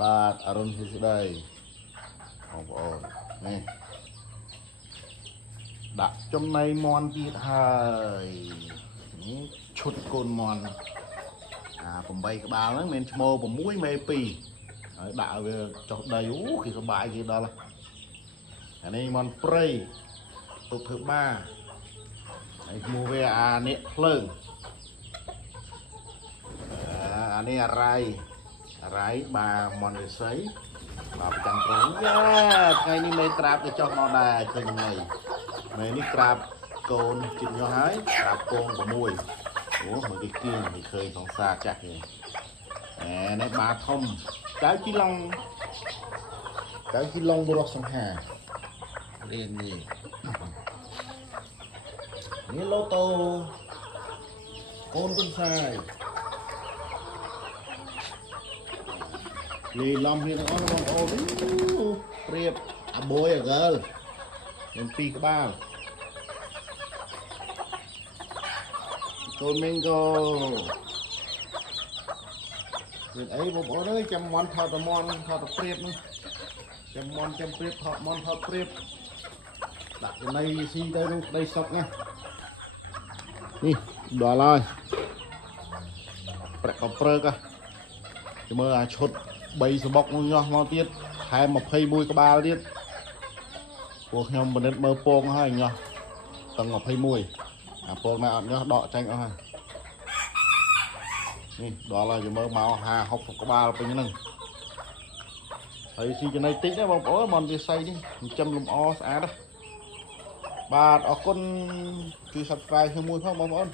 បាទអរុនសួស្តីបងប្អូននេះដាក់ចំណីមន់ទៀតហើយនេះឈុតកូនមន់8ក្បាលហ្នឹងមានឈ្មោះ6មេ2ហើយដាក់ឲ្យវាចុះដីអូគេសប្បាយគេដល់អានេះមន់ព្រៃទុកធ្វើបាហើយឈ្មោះវាអានេះភ្លើងអានេះអារ៉ៃបាមន់រិស័យបាទចាំត្រង់ថ្ងៃនេះមេក្រាបទៅចុះមកដែរឃើញថ្ងៃមេនេះក្រាបកូនជិតញោះហើយក្រាបកូន6អូមើលទីគៀងមិនឃើញសង្សារចាស់ទេនេះបាធំចៅជីឡុងបរោះសង្ហារៀននេះឡូតូកូនគុនសាយលីឡំគ្នាទាំងអស់បងប្អូនព្រៀបអាបួយអាហ្គលមាន2ក្បាលកូនមីងកូមានអីបងប្អូនអើយចាំមន់ថតតមន់ថតតព្រៀបនោះចាំមន់ចាំព្រៀបថតមន់ថតព្រៀបដាក់ចំណីស៊ីទៅនោះដីសុកណានេះដល់ហើយប្រាក់ក៏ព្រើកចាំមើលអាឈុត3សបុកនោះញោះមកទៀតថែម21ក្បាលទៀតពួកខ្ញុំបនិតមើលពងហើយញោះតឹង21អាពងណាអត់ញោះដកចាញ់អស់ហើយនេះដល់ហើយចាំមើលមក50-60ក្បាលពេញហ្នឹងហើយស៊ីចំណីតិចណាបងប្អូនមន់វាស័យនេះចិញ្ចឹមលម្អស្អាតណាបាទអរគុណជួយ Subscribe ខ្ញុំមួយផងបងប្អូន